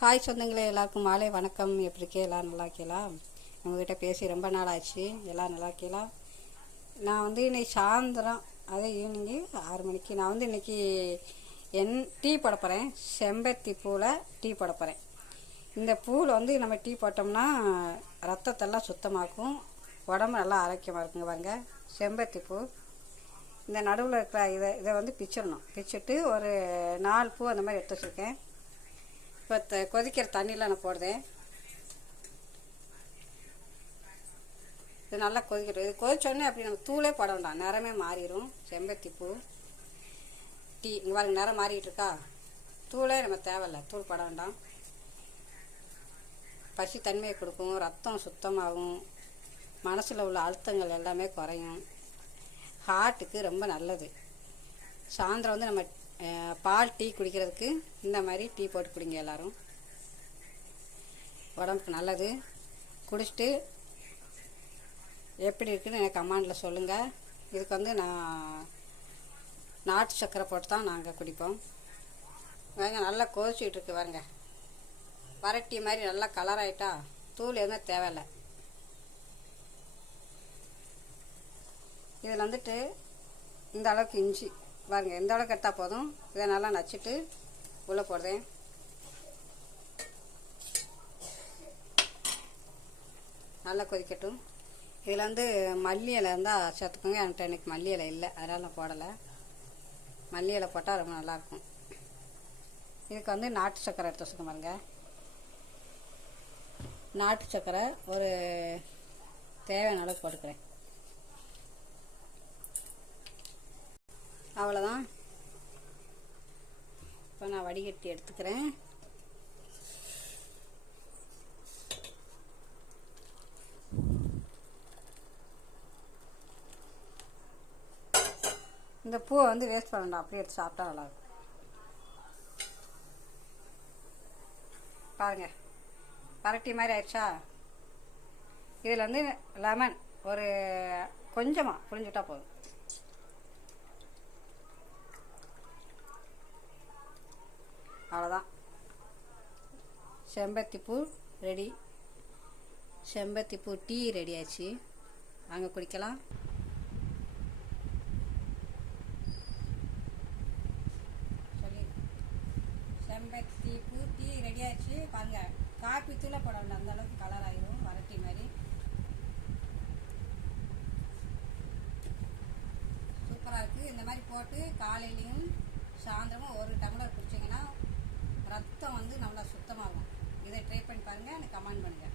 Hi சொந்தங்களே, எல்லாருக்கும் மாலை வணக்கம். எப்படி இருக்கே? எல்லோரும் நல்லா இருக்கலாம். உங்கள்கிட்ட பேசி ரொம்ப நாள் ஆச்சு. எல்லோரும் நல்லா இருக்கலாம். நான் இன்றைக்கி சாயந்தரம், அதே ஈவினிங்கு 6 மணிக்கு நான் இன்றைக்கி டீ போட போகிறேன். செம்பருத்தி பூவில் டீ போட போகிறேன். இந்த பூவில் நம்ம டீ போட்டோம்னா ரத்தத்தெல்லாம் சுத்தமாக்கும், உடம்பு நல்லா ஆரோக்கியமாக இருக்குங்க. பாருங்க, செம்பருத்தி பூ. இந்த நடுவில் இருக்கிற இதை பிச்சிடணும். பிச்சுட்டு ஒரு 4 பூ அந்த மாதிரி எடுத்து வச்சுருக்கேன். இப்போ கொதிக்கிற தண்ணியில் நான் போடுறேன். இது நல்லா கொதிக்கட்டும். இது கொதிச்சோடனே அப்படி நம்ம தூளே போட வேண்டாம், நிறமே மாறிடும். செம்பருத்தி பூ டீ இங்கே பாருங்க, நிறம் மாறிட்டு இருக்கா. தூளே நம்ம தேவையில்லை, தூள் போட வேண்டாம். பசி தன்மையை கொடுக்கும், ரத்தம் சுத்தமாகும், மனசில் உள்ள அழுத்தங்கள் எல்லாமே குறையும், ஹார்ட்டுக்கு ரொம்ப நல்லது. சாயந்தரம் நம்ம பால் டீ குடிக்கிறதுக்கு இந்த மாதிரி டீ போட்டு குடிங்க. எல்லோரும் உடம்புக்கு நல்லது. குடிச்சிட்டு எப்படி இருக்குன்னு எனக்கு கமெண்டில் சொல்லுங்கள். இதுக்கு நான் நாட்டு சர்க்கரை போட்டு தான் நாங்கள் குடிப்போம். வேங்க நல்லா கொதிச்சுட்டு இருக்கு பாருங்க. வரட்டி மாதிரி நல்லா கலர் ஆகிட்டா தூள் எதுவும் தேவையில்லை. இதில் இந்த அளவுக்கு இஞ்சி பாருங்க, இந்த அளவுக்கு எடுத்தால் போதும். இதை நல்லா நச்சுட்டு உள்ளே போடுறேன். நல்லா கொதிக்கட்டும். இதில் மல்லி இலை இருந்தால் சேர்த்துக்கோங்க. என்கிட்ட எனக்கு மல்லி இலை இல்லை, அதனால் நான் போடலை. மல்லி இலை போட்டால் ரொம்ப நல்லாயிருக்கும். இதுக்கு நாட்டு சர்க்கரை எடுத்து வச்சுக்க பாருங்க. நாட்டு சர்க்கரை ஒரு தேவையான அளவு போட்டுக்கிறேன். அவ்வளோதான். இப்போ நான் வடிகட்டி எடுத்துக்கிறேன். இந்த பூவை வேஸ்ட் பண்ண வேண்டாம், அப்படியே எடுத்து சாப்பிட்டா நல்லாயிருக்கும். பாருங்க, பரட்டி மாதிரி ஆயிடுச்சா. இதில் லெமன் ஒரு கொஞ்சமாக புரிஞ்சுட்டா போதும். அவ்வளோதான், செம்பருத்தி பூ ரெடி. செம்பருத்தி பூ டீ ரெடி ஆச்சு. வாங்க குடிக்கலாம். செம்பருத்தி பூ டீ ரெடி ஆச்சு. பாருங்க, காப்பி தூளை போட வேண்டாம், அந்த அளவுக்கு கலர் ஆகிடும், வரட்டி மாதிரி. சூப்பராக இருக்குது. இந்த மாதிரி போட்டு காலையிலையும் சாயந்தரமும் ஒரு டம்ளர் குடிச்சிங்கன்னா ரத்தம் நல்லா சுத்தமாகும். இதை ட்ரை பண்ணி பாருங்கள், எனக்கு கமெண்ட் பண்ணுங்கள்.